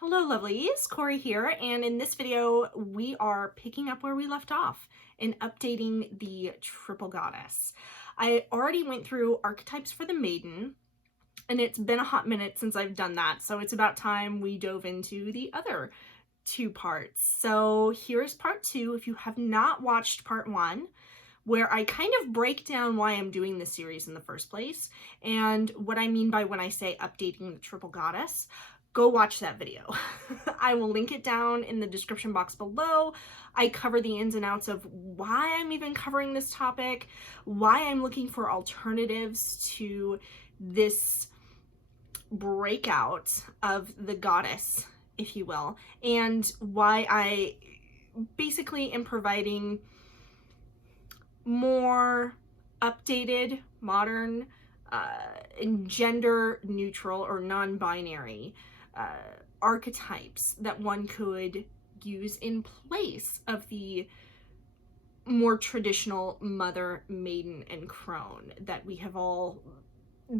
Hello lovelies, Cory here, and in this video we are picking up where we left off and updating the triple goddess. I already went through archetypes for the Maiden, and it's been a hot minute since I've done that, so it's about time we dove into the other two parts. So here's part two, if you have not watched part one, where I kind of break down why I'm doing this series in the first place and what I mean by when I say updating the triple goddess. Go watch that video. I will link it down in the description box below. I cover the ins and outs of why I'm even covering this topic, why I'm looking for alternatives to this breakout of the goddess, if you will, and why I basically am providing more updated, modern, and gender neutral or non-binary archetypes that one could use in place of the more traditional mother, maiden, and crone that we have all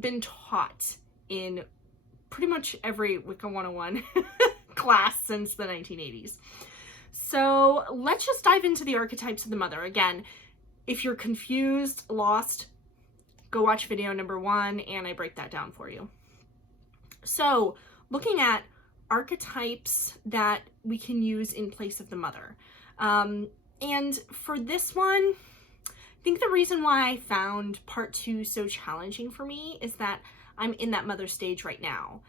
been taught in pretty much every Wicca 101 class since the 1980s. So let's just dive into the archetypes of the mother. Again, if you're confused, lost, go watch video number 1 and I break that down for you. So looking at archetypes that we can use in place of the mother. And for this one, I think the reason why I found part 2 so challenging for me is that I'm in that mother stage right now.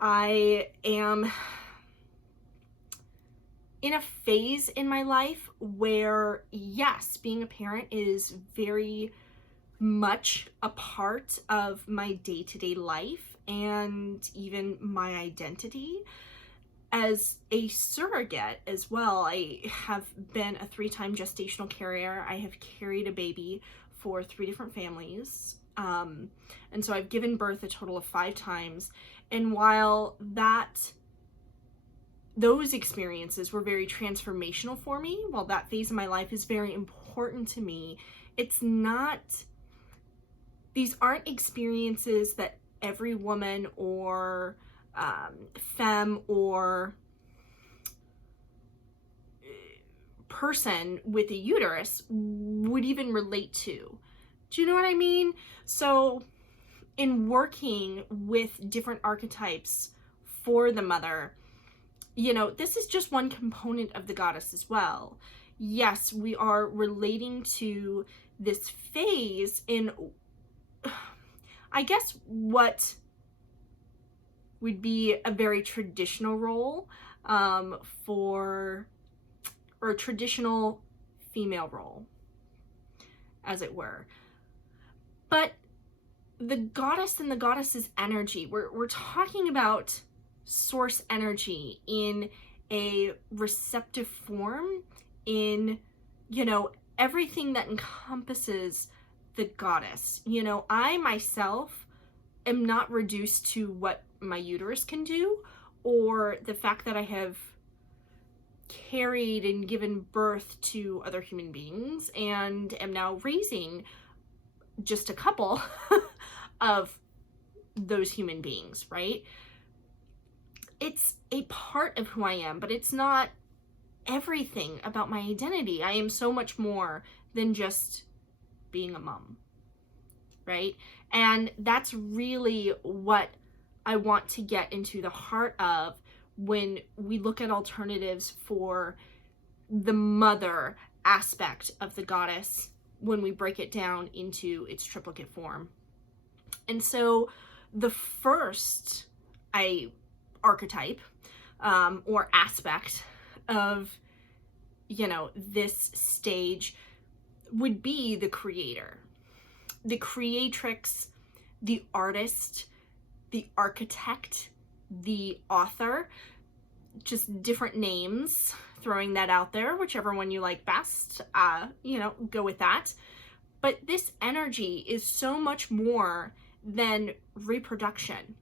I am in a phase in my life where, yes, being a parent is very much a part of my day-to-day life and even my identity. As a surrogate as well, I have been a 3-time gestational carrier. I have carried a baby for 3 different families. And so I've given birth a total of 5 times. And while those experiences were very transformational for me, while that phase of my life is very important to me, these aren't experiences that every woman or femme or person with a uterus would even relate to. Do you know what I mean? So in working with different archetypes for the mother, you know, this is just one component of the goddess as well. Yes, we are relating to this phase in, I guess, what would be a very traditional role or a traditional female role, as it were. But the goddess and the goddess's energy, we're talking about source energy in a receptive form, in, you know, everything that encompasses the goddess. You know, I myself am not reduced to what my uterus can do, or the fact that I have carried and given birth to other human beings and am now raising just a couple of those human beings, right? It's a part of who I am, but it's not everything about my identity. I am so much more than just being a mom, right? And that's really what I want to get into the heart of when we look at alternatives for the mother aspect of the goddess when we break it down into its triplicate form. And so the first archetype or aspect of, you know, this stage would be the creator, the creatrix, the artist, the architect, the author, just different names, throwing that out there, whichever one you like best, you know, go with that. But this energy is so much more than reproduction.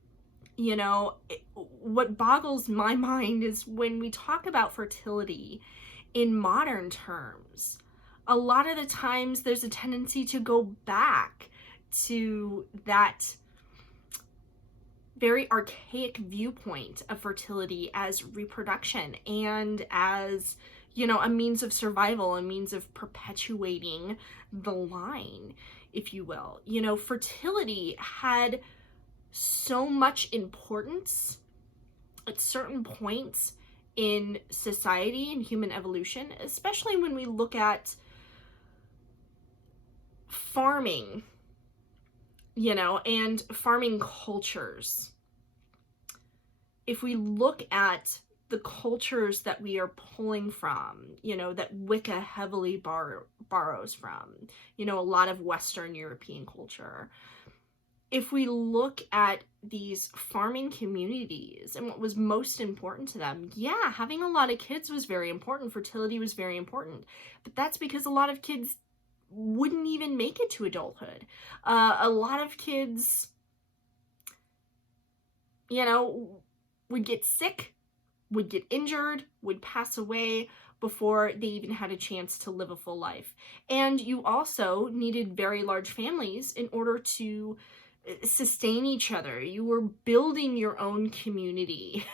You know, what boggles my mind is when we talk about fertility in modern terms, a lot of the times there's a tendency to go back to that very archaic viewpoint of fertility as reproduction and as, you know, a means of survival, a means of perpetuating the line, if you will. You know, fertility had so much importance at certain points in society and human evolution, especially when we look at farming, you know, and farming cultures. If we look at the cultures that we are pulling from, you know, that Wicca heavily borrows from, you know, a lot of Western European culture. If we look at these farming communities and what was most important to them, yeah, having a lot of kids was very important. Fertility was very important. But that's because a lot of kids wouldn't even make it to adulthood. A lot of kids, you know, would get sick, would get injured, would pass away before they even had a chance to live a full life. And you also needed very large families in order to sustain each other. You were building your own community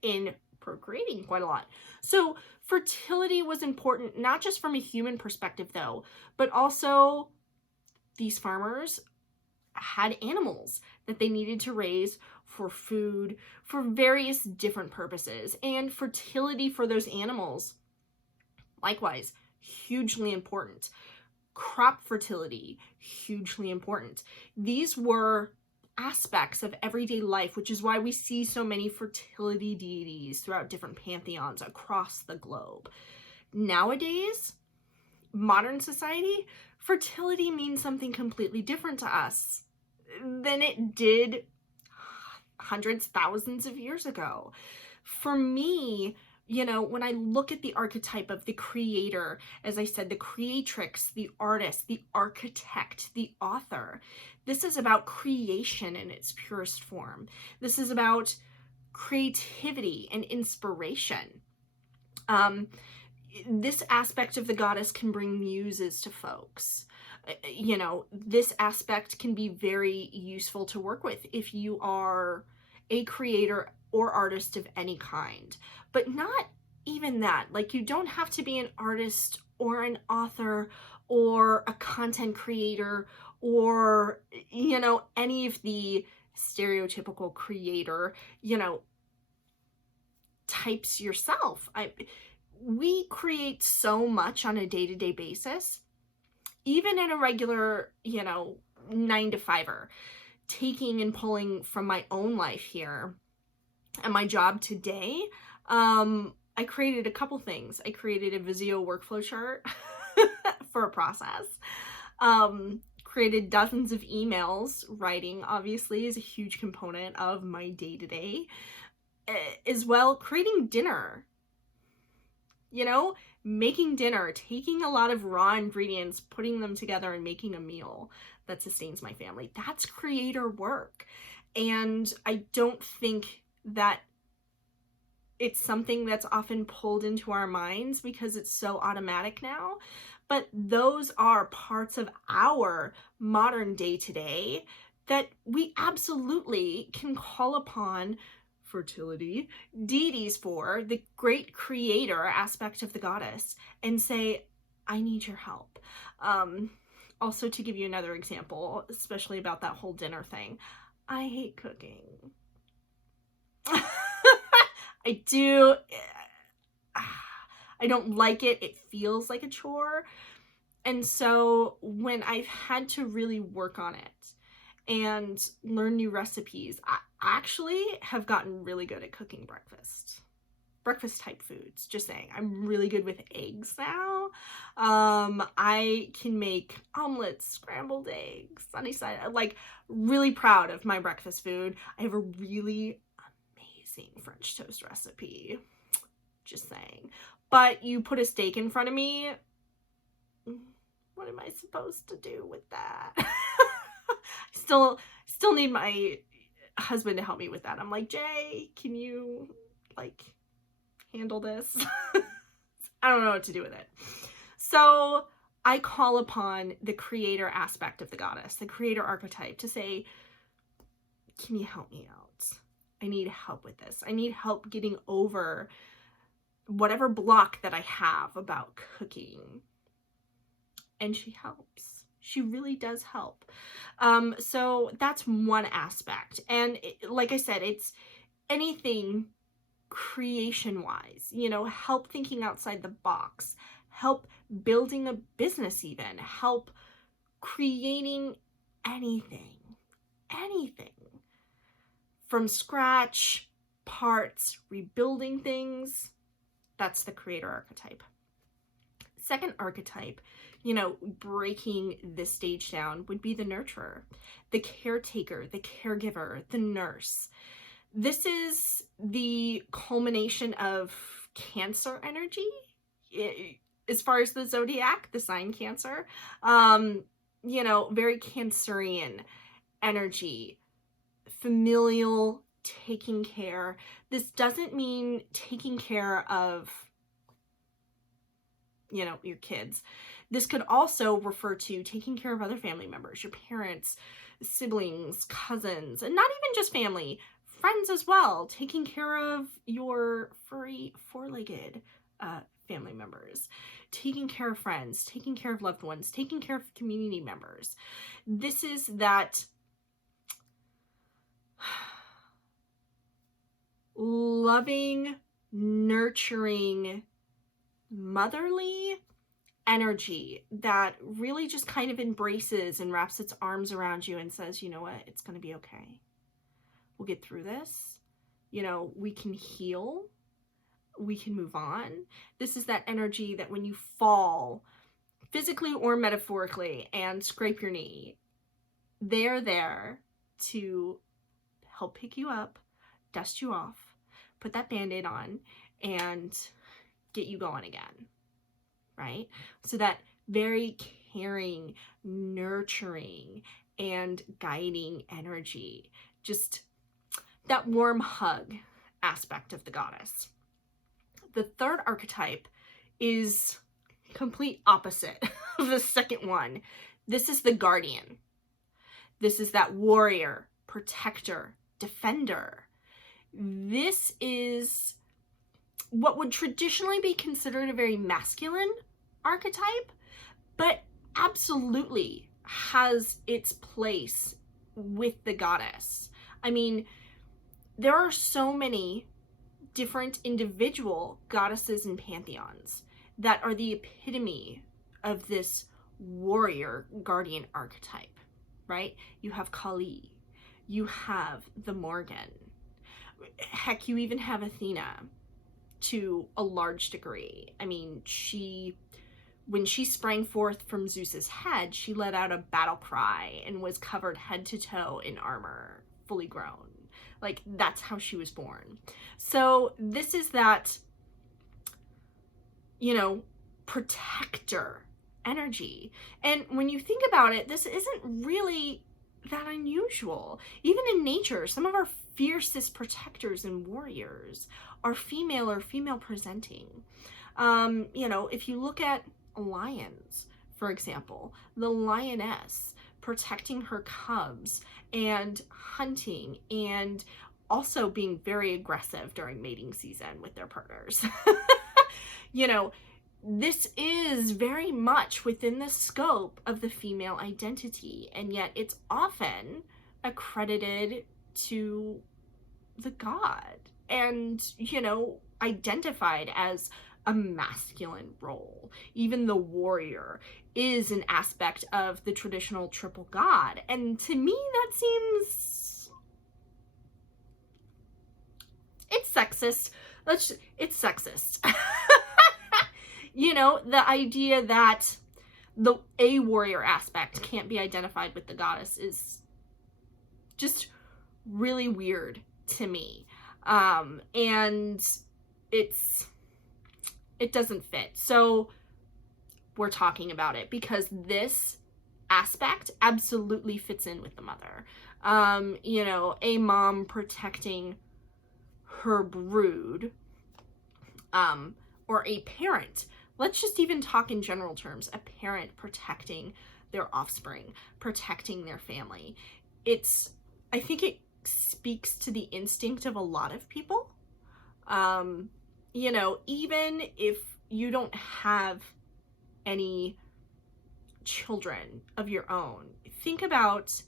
in procreating quite a lot. So fertility was important, not just from a human perspective though, but also these farmers had animals that they needed to raise for food, for various different purposes. And fertility for those animals, likewise, hugely important. Crop fertility, hugely important. These were aspects of everyday life, which is why we see so many fertility deities throughout different pantheons across the globe. Nowadays, modern society, fertility means something completely different to us than it did hundreds, thousands of years ago. For me, you know, when I look at the archetype of the creator, as I said, the creatrix, the artist, the architect, the author, this is about creation in its purest form. This is about creativity and inspiration. This aspect of the goddess can bring muses to folks. You know, this aspect can be very useful to work with if you are a creator or artist of any kind. But not even that. Like, you don't have to be an artist or an author or a content creator or, you know, any of the stereotypical creator, you know, types yourself. We create so much on a day-to-day basis, even in a regular, you know, 9-to-5er, taking and pulling from my own life here and my job today. I created a couple things. I created a Visio workflow chart for a process. Created dozens of emails. Writing, obviously, is a huge component of my day-to-day. As well, creating dinner. You know, making dinner, taking a lot of raw ingredients, putting them together and making a meal that sustains my family. That's creator work. And I don't think that it's something that's often pulled into our minds because it's so automatic now. But those are parts of our modern day-to-day that we absolutely can call upon fertility deities for, the great creator aspect of the goddess, and say, I need your help. Also, to give you another example, especially about that whole dinner thing, I hate cooking. I do. I don't like it. It feels like a chore. And so when I've had to really work on it and learn new recipes, I actually have gotten really good at cooking breakfast type foods. Just saying, I'm really good with eggs now. I can make omelets, scrambled eggs, sunny side, like really proud of my breakfast food. I have a really amazing French toast recipe, just saying. But you put a steak in front of me, what am I supposed to do with that? Still need my husband to help me with that. I'm like, Jay, can you like handle this? I don't know what to do with it. So I call upon the creator aspect of the goddess, the creator archetype, to say, can you help me out? I need help with this. I need help getting over whatever block that I have about cooking. And she helps. She really does help. So that's one aspect. And like I said, it's anything creation-wise, you know, help thinking outside the box, help building a business even, help creating anything from scratch, parts, rebuilding things. That's the creator archetype. Second archetype, you know, breaking this stage down, would be the nurturer, the caretaker, the caregiver, the nurse. This is the culmination of Cancer energy, as far as the zodiac, the sign Cancer. You know, very Cancerian energy, familial, taking care. This doesn't mean taking care of, you know, your kids. This could also refer to taking care of other family members, your parents, siblings, cousins, and not even just family, friends as well. Taking care of your furry, four-legged family members, taking care of friends, taking care of loved ones, taking care of community members. This is that loving, nurturing, motherly energy that really just kind of embraces and wraps its arms around you and says, you know what, it's going to be okay. We'll get through this. You know, we can heal. We can move on. This is that energy that when you fall, physically or metaphorically, and scrape your knee, they're there to help pick you up, dust you off, put that Band-Aid on, and get you going again, right? So that very caring, nurturing, and guiding energy, just that warm hug aspect of the goddess. The third archetype is complete opposite of the second one. This is the guardian. This is that warrior, protector, defender. This is what would traditionally be considered a very masculine archetype, but absolutely has its place with the goddess. I mean, there are so many different individual goddesses and pantheons that are the epitome of this warrior guardian archetype, right? You have Kali, you have the Morgan, heck, you even have Athena to a large degree. I mean, when she sprang forth from Zeus's head, she let out a battle cry and was covered head to toe in armor, fully grown. Like, that's how she was born. So this is that, you know, protector energy. And when you think about it, this isn't really that unusual. Even in nature, some of our fiercest protectors and warriors are female or female presenting. You know, if you look at lions, for example, the lioness protecting her cubs and hunting and also being very aggressive during mating season with their partners. You know, this is very much within the scope of the female identity, and yet it's often accredited to the god and, you know, identified as a masculine role. Even the warrior is an aspect of the traditional triple god. And to me, that seems, it's sexist. It's sexist. You know, the idea that a warrior aspect can't be identified with the goddess is just really weird to me. And it doesn't fit. So we're talking about it because this aspect absolutely fits in with the mother. You know, a mom protecting her brood, or a parent. Let's just even talk in general terms. A parent protecting their offspring, protecting their family. I think it speaks to the instinct of a lot of people. You know, even if you don't have any children of your own, think about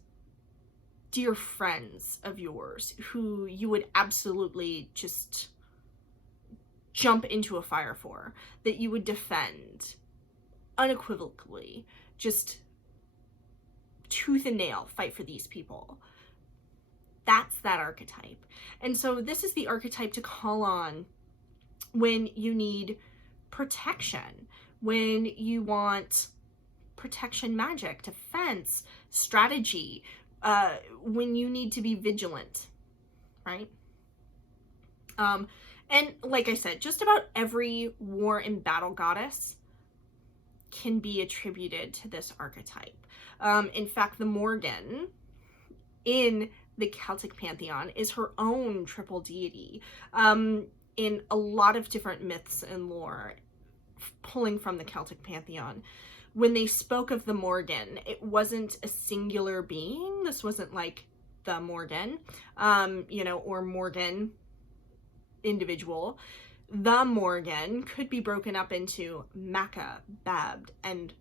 dear friends of yours who you would absolutely just jump into a fire for, that you would defend unequivocally, just tooth and nail fight for these people. That's that archetype. And so this is the archetype to call on when you need protection, when you want protection magic, defense, strategy, when you need to be vigilant, right? And like I said, just about every war and battle goddess can be attributed to this archetype. In fact, the Morgan in the Celtic pantheon is her own triple deity, in a lot of different myths and lore pulling from the Celtic pantheon. When they spoke of the Morgan, it wasn't a singular being. This wasn't like the Morgan, you know, or Morgan individual. The Morgan could be broken up into Maca, Babbed, and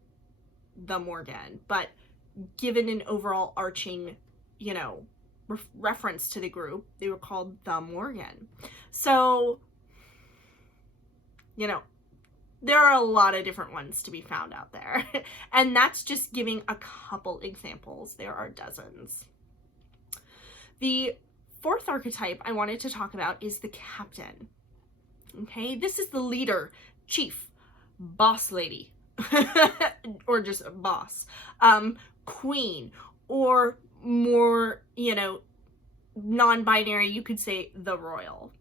the Morgan, but given an overall arching, you know, reference to the group, they were called the Morgan. So, you know, there are a lot of different ones to be found out there. And that's just giving a couple examples. There are dozens. The fourth archetype I wanted to talk about is the captain. Okay, this is the leader, chief, boss lady, or just boss, queen, or more, you know, non-binary, you could say the royal.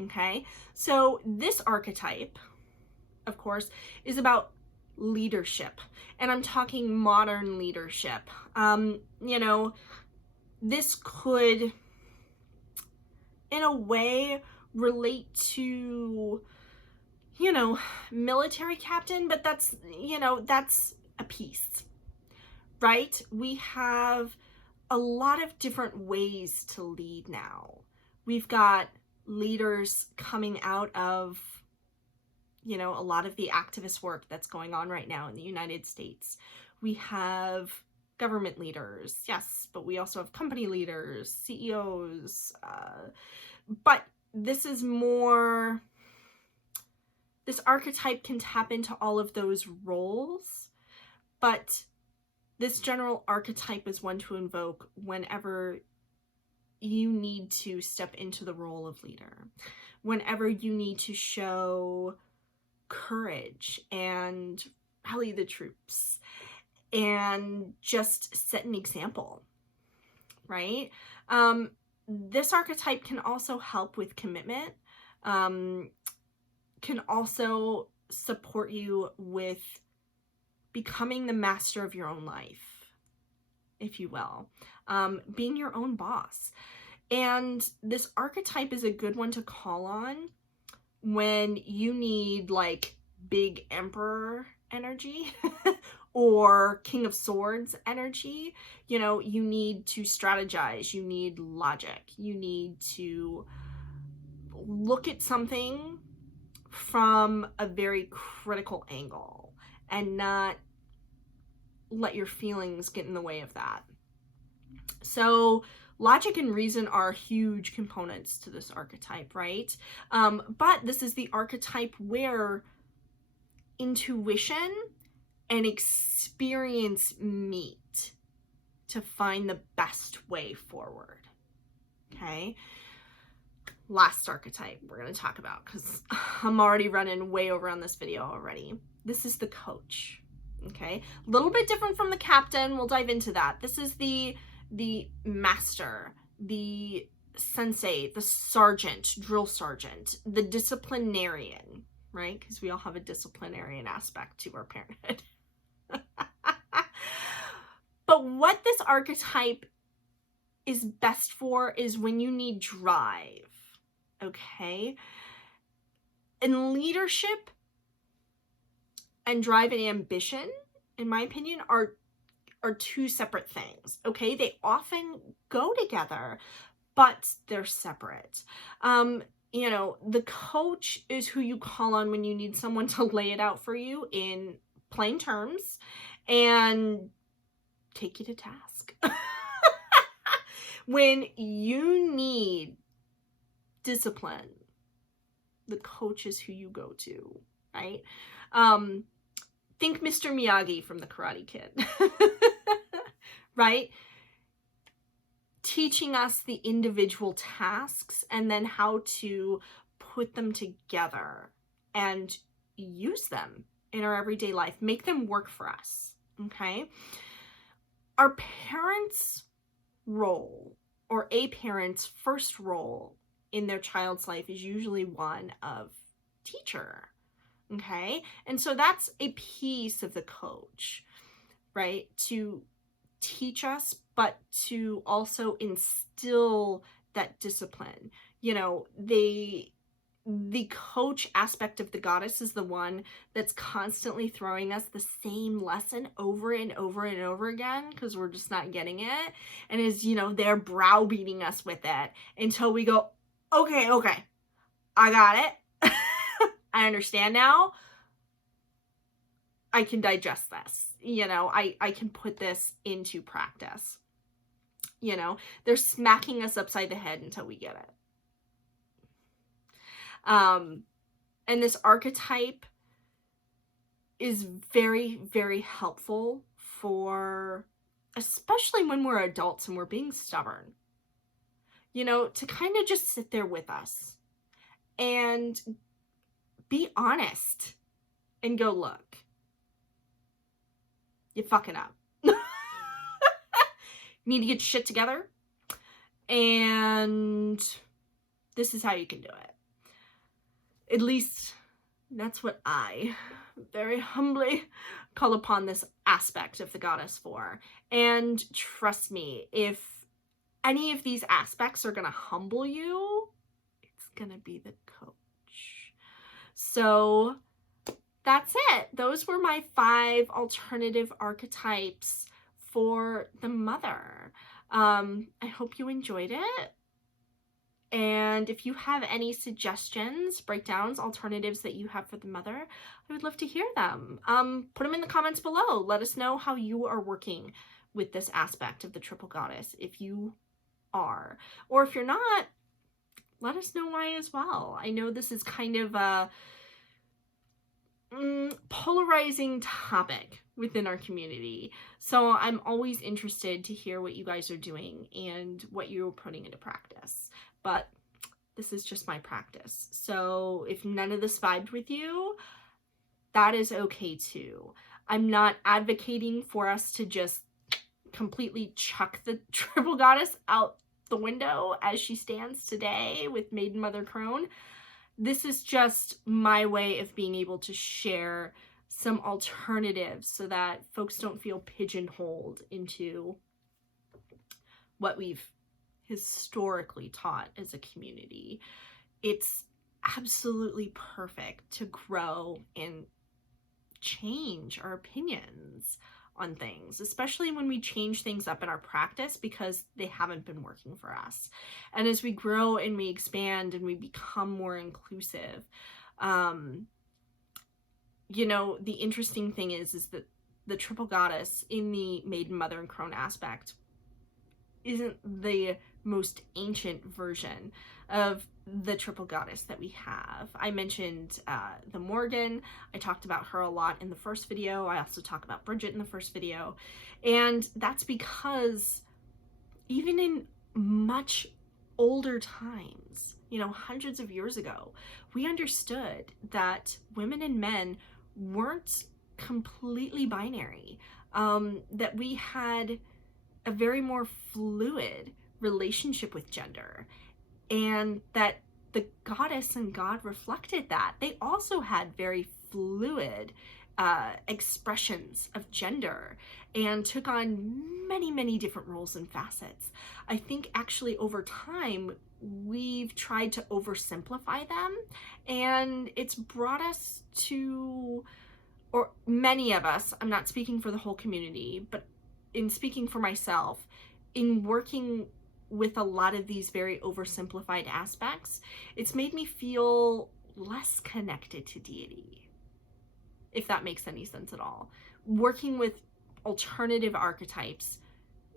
Okay, so this archetype, of course, is about leadership, and I'm talking modern leadership. You know, this could, in a way, relate to, you know, military captain, but that's, you know, that's a piece, right? We have a lot of different ways to lead now. We've got leaders coming out of, you know, a lot of the activist work that's going on right now in the United States. We have government leaders, yes, but we also have company leaders, CEOs, but this is more, this archetype can tap into all of those roles, but this general archetype is one to invoke whenever you need to step into the role of leader, whenever you need to show courage and rally the troops and just set an example, right? This archetype can also help with commitment, can also support you with becoming the master of your own life, if you will, being your own boss. And this archetype is a good one to call on when you need like big emperor energy or King of Swords energy. You know, you need to strategize, you need logic, you need to look at something from a very critical angle and not let your feelings get in the way of that. So logic and reason are huge components to this archetype, right? But this is the archetype where intuition and experience meet to find the best way forward. Okay? Last archetype we're going to talk about, because I'm already running way over on this video already. This is the coach. Okay? A little bit different from the captain. We'll dive into that. This is the master, the sensei, the sergeant, drill sergeant, the disciplinarian, right? Because we all have a disciplinarian aspect to our parenthood. But what this archetype is best for is when you need drive, okay? And leadership and drive and ambition, in my opinion, are two separate things, okay? They often go together, but they're separate. You know, the coach is who you call on when you need someone to lay it out for you in plain terms and take you to task. When you need discipline, the coach is who you go to, right? Think Mr. Miyagi from the Karate Kid, right? Teaching us the individual tasks and then how to put them together and use them in our everyday life, make them work for us, okay? Our parents' role, or a parent's first role in their child's life, is usually one of teacher, okay? And so that's a piece of the coach, right? To teach us, but to also instill that discipline. You know, the coach aspect of the goddess is the one that's constantly throwing us the same lesson over and over and over again because we're just not getting it, and is, you know, they're browbeating us with it until we go, okay, I got it. I understand now. I can digest this. You know, I can put this into practice. You know, they're smacking us upside the head until we get it. And this archetype is very, very helpful for, especially when we're adults and we're being stubborn, you know, to kind of just sit there with us and be honest and go, look, you're fucking up. You need to get shit together, and this is how you can do it. At least that's what I very humbly call upon this aspect of the goddess for. And trust me, if any of these aspects are going to humble you, it's going to be the coach. So that's it. Those were my 5 alternative archetypes for the mother. I hope you enjoyed it. And if you have any suggestions, breakdowns, alternatives that you have for the mother, I would love to hear them. Put them in the comments below. Let us know how you are working with this aspect of the triple goddess, if you are. Or if you're not, let us know why as well. I know this is kind of a polarizing topic within our community, so I'm always interested to hear what you guys are doing and what you're putting into practice. But this is just my practice, so if none of this vibed with you, that is okay too. I'm not advocating for us to just completely chuck the triple goddess out the window as she stands today with Maiden Mother Crone. This is just my way of being able to share some alternatives so that folks don't feel pigeonholed into what we've historically taught as a community. It's absolutely perfect to grow and change our opinions on things, especially when we change things up in our practice because they haven't been working for us. And as we grow and we expand and we become more inclusive, you know, the interesting thing is that the triple goddess in the Maiden, Mother, and Crone aspect isn't the most ancient version of the triple goddess that we have. I mentioned the Morgan. I talked about her a lot in the first video. I also talk about Bridget in the first video. And that's because even in much older times, you know, hundreds of years ago, we understood that women and men weren't completely binary, that we had a very more fluid relationship with gender, and that the goddess and God reflected that. They also had very fluid expressions of gender and took on many, many different roles and facets. I think actually over time, we've tried to oversimplify them, and it's brought us to, or many of us, I'm not speaking for the whole community, but in speaking for myself, in working with a lot of these very oversimplified aspects, it's made me feel less connected to deity, if that makes any sense at all. Working with alternative archetypes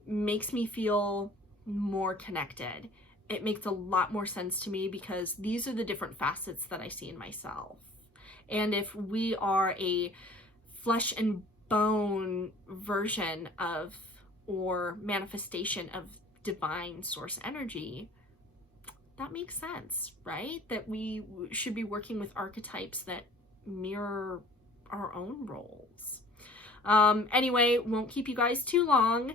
makes me feel more connected. It makes a lot more sense to me because these are the different facets that I see in myself. And if we are a flesh and bone version of or manifestation of divine source energy, that makes sense, right? That we should be working with archetypes that mirror our own roles. Anyway, won't keep you guys too long.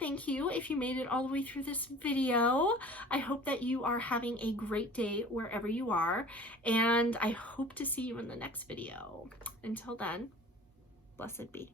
Thank you if you made it all the way through this video. I hope that you are having a great day wherever you are, and I hope to see you in the next video. Until then, blessed be.